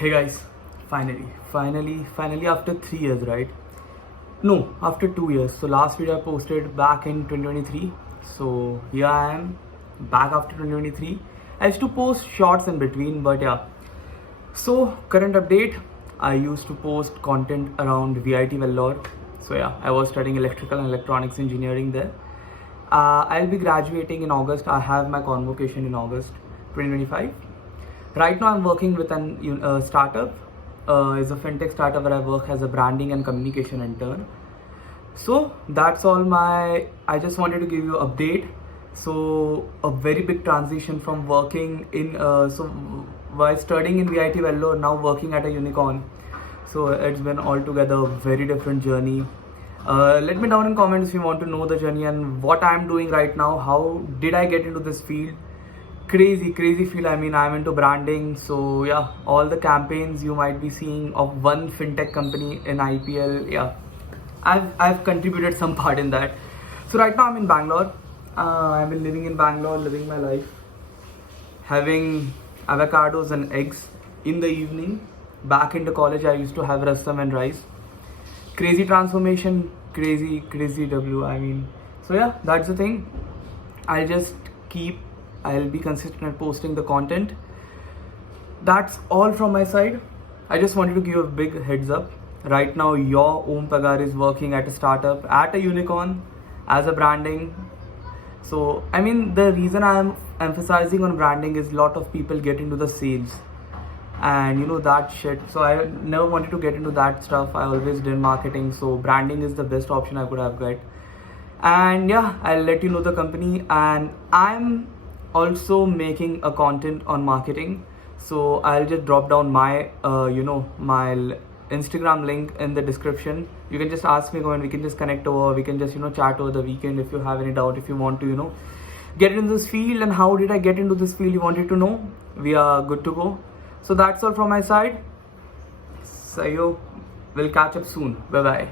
Hey guys, finally after 3 years, right? No, after 2 years. So last video I posted back in 2023. So here I am back after 2023. I used to post shorts in between, but yeah. So current update, I used to post content around VIT Vellore. So yeah, I was studying electrical and electronics engineering there. I'll be graduating in August. I have my convocation in August 2025. Right now, I'm working with an startup. It's a fintech startup where I work as a branding and communication intern. So that's all I just wanted to give you an update. So a very big transition from working in while studying in VIT Vellore, now working at a unicorn. So it's been altogether a very different journey. Let me down in comments if you want to know the journey and what I'm doing right now. How did I get into this field? Crazy field. I mean, I'm into branding. So yeah, all the campaigns you might be seeing of one fintech company in IPL. Yeah, I've contributed some part in that. So right now I'm in Bangalore. I've been living in Bangalore, living my life, having avocados and eggs in the evening. Back into college, I used to have rasam and rice. Crazy transformation, crazy W. I mean, so yeah, that's the thing. I'll be consistent at posting the content. That's all from my side. I just wanted to give a big heads up. Right now, your Om Pagar is working at a startup, at a unicorn, as a branding. So, I mean, the reason I'm emphasizing on branding is a lot of people get into the sales and that shit. So I never wanted to get into that stuff. I always did marketing. So branding is the best option I could have got. And yeah, I'll let you know the company. And I'm also making a content on marketing. So I'll just drop down my my Instagram link in the description. You can just ask me, and we can just connect over. We can just chat over the weekend if you have any doubt. If you want to get into this field and how did I get into this field, you wanted to know, we are good to go. So that's all from my side. So we'll catch up soon. Bye bye.